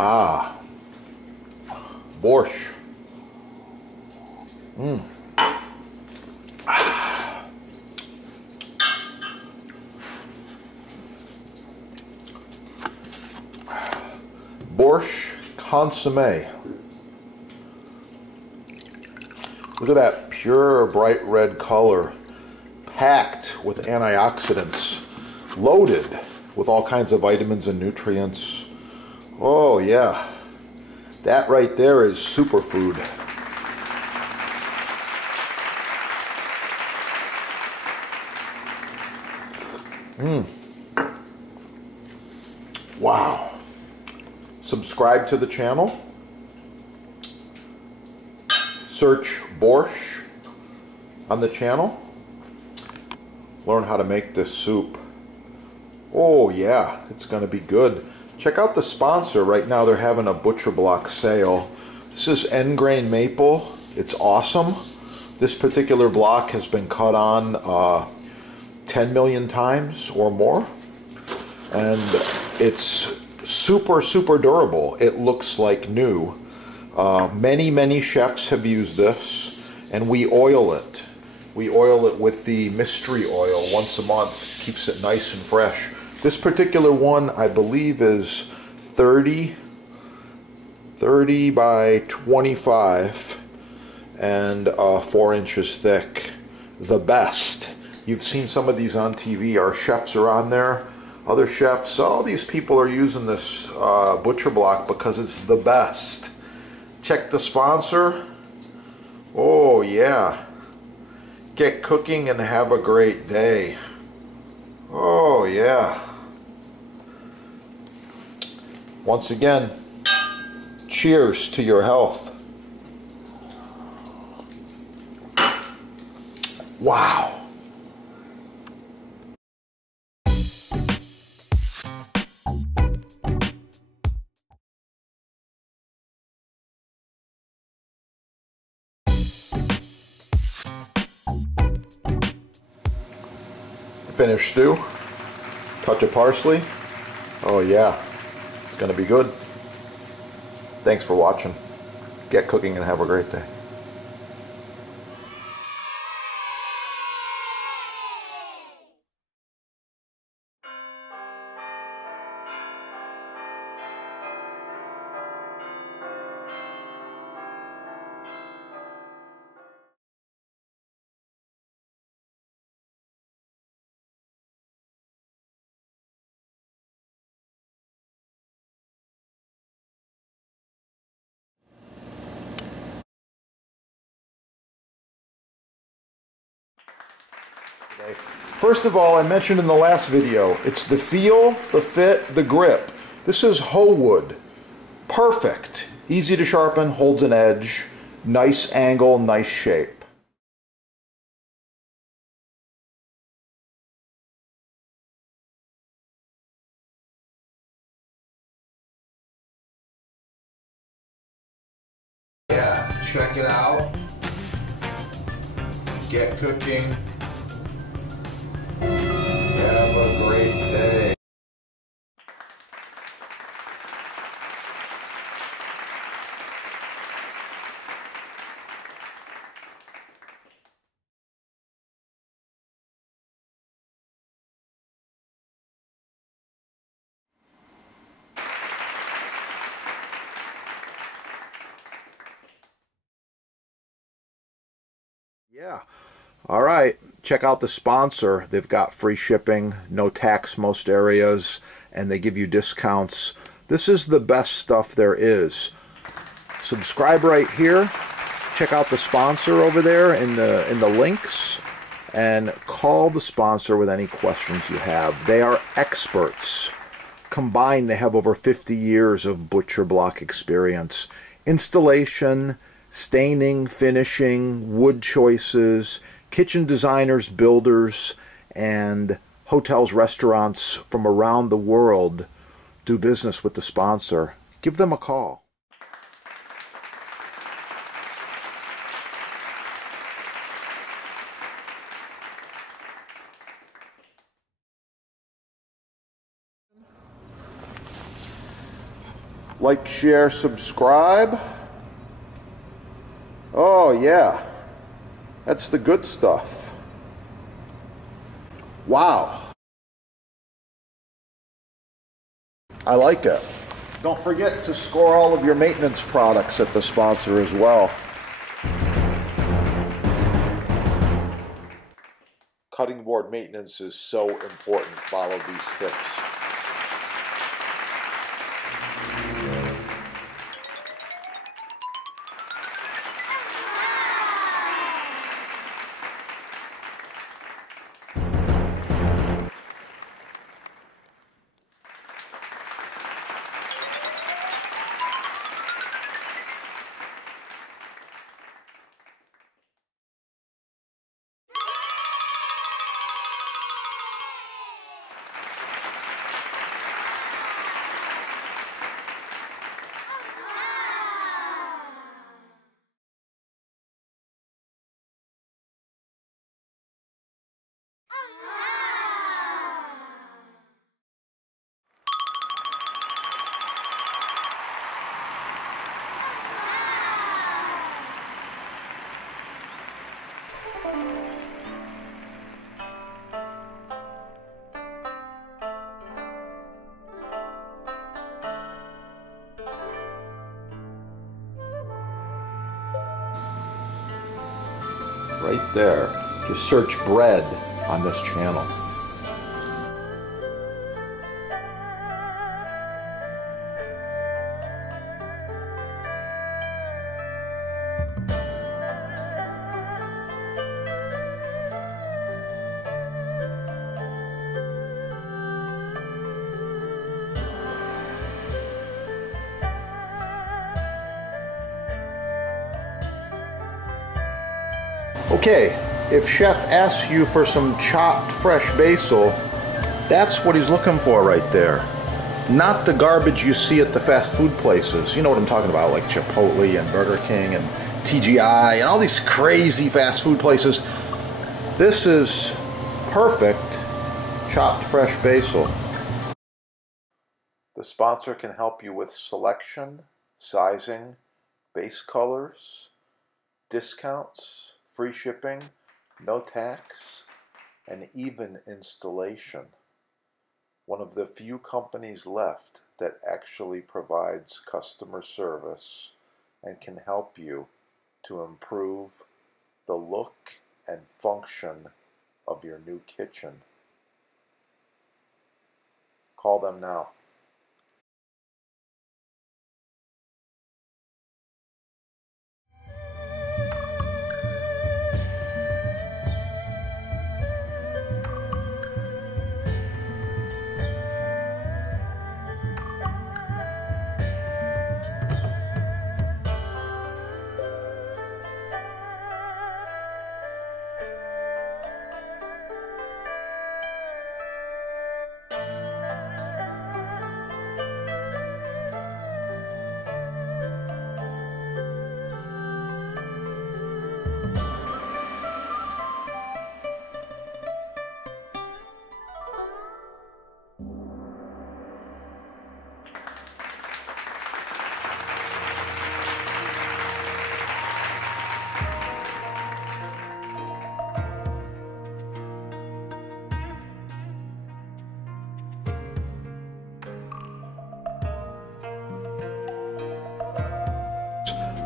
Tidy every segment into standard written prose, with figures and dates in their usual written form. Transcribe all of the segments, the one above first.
Ah, Borscht. Borscht consomme. Look at that pure, bright red color, packed with antioxidants, loaded with all kinds of vitamins and nutrients. Oh yeah, that right there is superfood. Wow. Subscribe to the channel. Search Borscht on the channel. Learn how to make this soup. Oh yeah, it's going to be good. Check out the sponsor. Right now they're having a butcher block sale. This is end grain maple. It's awesome. This particular block has been cut on 10 million times or more. And it's super durable. It looks like new. Many chefs have used this, and we oil it. We oil it with the mystery oil once a month. Keeps it nice and fresh. This particular one, I believe, is 30 by 25 and 4 inches thick. The best. You've seen some of these on TV. Our chefs are on there. Other chefs, all these people are using this butcher block because it's the best. Check the sponsor. Oh yeah. Get cooking and have a great day. Oh yeah. Once again, cheers to your health. Wow. Finished stew, touch of parsley. Oh yeah, it's gonna be good. Thanks for watching. Get cooking and have a great day. First of all, I mentioned in the last video, it's the feel, the fit, the grip. This is hoe wood. Perfect. Easy to sharpen, holds an edge, nice angle, nice shape. Yeah, check it out. Get cooking. Have a great day. Yeah. All right. Check out the sponsor. They've got free shipping, no tax most areas, and they give you discounts. This is the best stuff there is. Subscribe right here. Check out the sponsor over there in the links, and call the sponsor with any questions you have. They are experts. Combined, they have over 50 years of butcher block experience. Installation, staining, finishing, wood choices, kitchen designers, builders, and hotels, restaurants from around the world do business with the sponsor. Give them a call. Like, share, subscribe. Oh yeah, that's the good stuff. Wow. I like it. Don't forget to score all of your maintenance products at the sponsor as well. Cutting board maintenance is so important. Follow these tips. Right there. Just search bread on this channel. Okay, if Chef asks you for some chopped fresh basil, that's what he's looking for right there. Not the garbage you see at the fast food places. You know what I'm talking about, like Chipotle and Burger King and TGI and all these crazy fast food places. This is perfect chopped fresh basil. The sponsor can help you with selection, sizing, base colors, discounts, free shipping, no tax, and even installation. One of the few companies left that actually provides customer service and can help you to improve the look and function of your new kitchen. Call them now.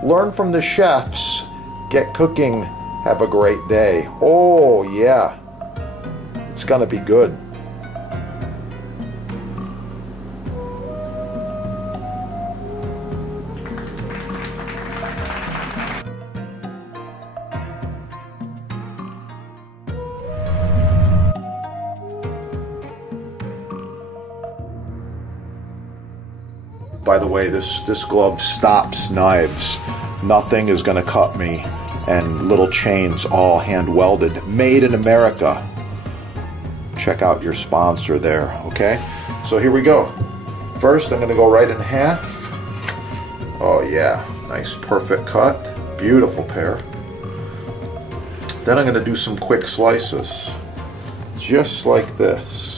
Learn from the chefs. Get cooking. Have a great day. Oh yeah, it's gonna be good. By the way, this glove stops knives. Nothing is going to cut me. And little chains, all hand welded. Made in America. Check out your sponsor there, okay? So here we go. First, I'm going to go right in half. Oh yeah, nice perfect cut. Beautiful pair. Then I'm going to do some quick slices. Just like this.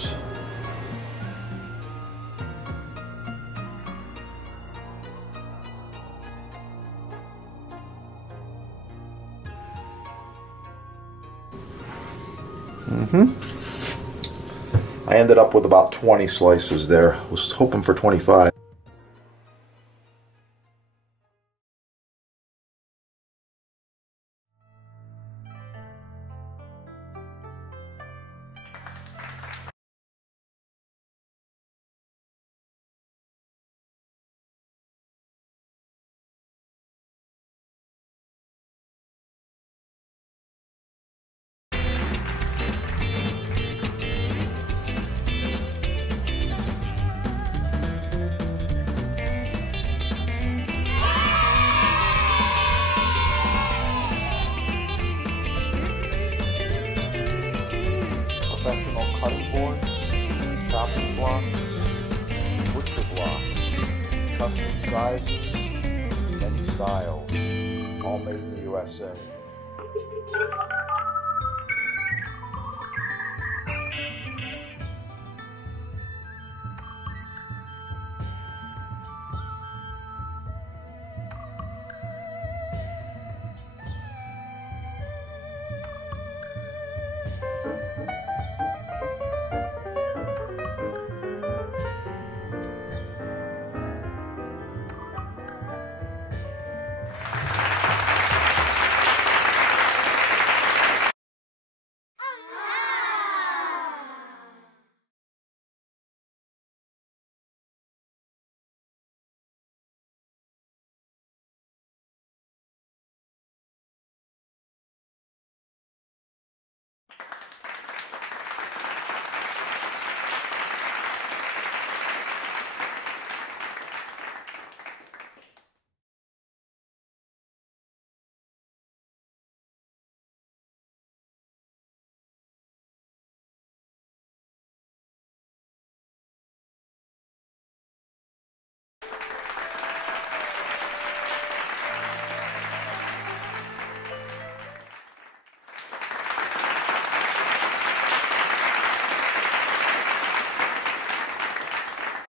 I ended up with about 20 slices there. I was hoping for 25. Professional cutting boards, chopping blocks, butcher blocks, custom sizes, many styles, all made in the USA.